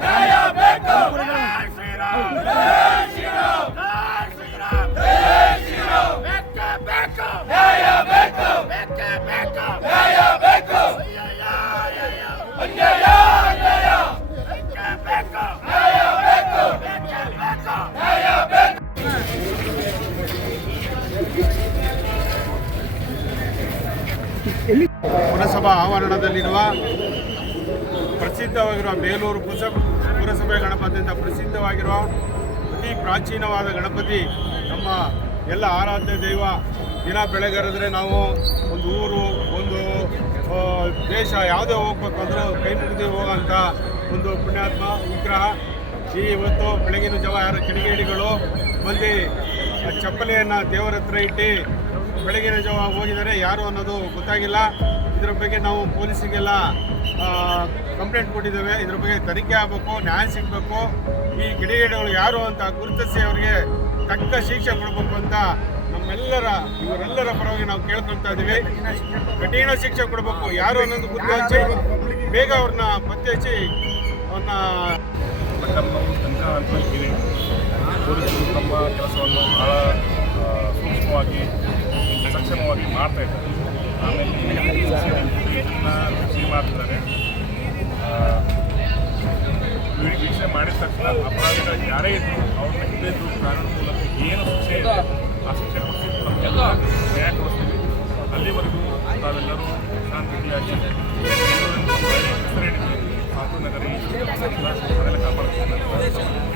ನ್ಯಾಯ ಬೇಕು ಬೇಕು ಬೇಕು ಬೇಕು ಬೇಕು ಬೇಕು ಬೇಕು ಪುರಸಭಾ ಆವರಣದಲ್ಲಿರುವ ಪ್ರಸಿದ್ಧವಾಗಿರುವ ಬೇಲೂರು ಪುರಸ ಪುರಸಭೆ ಗಣಪತಿ ಅಂತ ಪ್ರಸಿದ್ಧವಾಗಿರುವ ಅತಿ ಪ್ರಾಚೀನವಾದ ಗಣಪತಿ ನಮ್ಮ ಎಲ್ಲ ಆರಾಧ್ಯ ದೈವ ದಿನ ಬೆಳಗರೆದ್ರೆ ನಾವು ಒಂದು ಊರು, ಒಂದು ದೇಶ ಯಾವುದೇ ಹೋಗ್ಬೇಕು ಅಂದರೆ ಕೈ ಮುಗಿದು ಹೋಗೋಂಥ ಒಂದು ಪುಣ್ಯಾತ್ಮ ವಿಗ್ರಹ. ಈ ಇವತ್ತು ಬೆಳಗಿನ ಜವ ಯಾರು ಕಿಡಿಗೇಡಿಗಳು ಬಂದು ಚಪ್ಪಲಿಯನ್ನು ದೇವರ ಹತ್ರ ಇಟ್ಟು ಬೆಳಗಿನ ಜಾವ ಹೋಗಿದ್ದಾರೆ, ಯಾರು ಅನ್ನೋದು ಗೊತ್ತಾಗಿಲ್ಲ. ಇದರ ಬಗ್ಗೆ ನಾವು ಪೊಲೀಸಿಗೆಲ್ಲ ಕಂಪ್ಲೇಂಟ್ ಕೊಟ್ಟಿದ್ದೇವೆ. ಇದ್ರ ಬಗ್ಗೆ ತನಿಖೆ ಆಗಬೇಕು ನ್ಯಾಯ ಸಿಗಬೇಕು. ಈ ಗಿಡಗಿಡಗಳು ಯಾರು ಅಂತ ಗುರುತಿಸಿ ಅವರಿಗೆ ತಕ್ಕ ಶಿಕ್ಷೆ ಕೊಡಬೇಕು ಅಂತ ನಮ್ಮೆಲ್ಲರ ಇವರೆಲ್ಲರ ಪರವಾಗಿ ನಾವು ಕೇಳ್ಕೊಳ್ತಾ ಇದ್ದೀವಿ. ಕಠಿಣ ಶಿಕ್ಷೆ ಕೊಡಬೇಕು. ಯಾರು ಅನ್ನೋದು ಗುರುತು ಹಚ್ಚಿ ಬೇಗ ಅವ್ರನ್ನ ಪತ್ತೆ ಹಚ್ಚಿ ಅವ್ರನ್ನ ನಮ್ಮ ತಮ್ಮ ಕೆಲಸವನ್ನು ಆ, ಸೂಕ್ಷ್ಮವಾಗಿ ಸಕ್ಷಮವಾಗಿ ಮಾಡ್ತಾ ಇದ್ದಾರೆ. ಆಮೇಲೆ ಮಾಡಿದ ತಕ್ಷಣ ಅಪರಾಧಿಗಳು ಯಾರೇ ಇದ್ರು ಅವ್ರನ್ನ ಹಿಡಿದು ಕಾನೂನು ಮೂಲಕ ಏನು ಶಿಕ್ಷೆ ಇದೆ ಆ ಶಿಕ್ಷೆ ಕೊಡಿಸಿ ತಮಗೆಲ್ಲ ನ್ಯಾಯ ಕೊಡಿಸ್ತೀವಿ ಅಲ್ಲಿವರೆಗೂ ತಾವೆಲ್ಲರೂ ಶಾಂತಿಯಾಗಿ ಹೆಸರು ಹಿಡಿದು ಸಾಕು ನಗರಿ ಅದೆಲ್ಲ ಕಾಪಾಡ್ತೀವಿ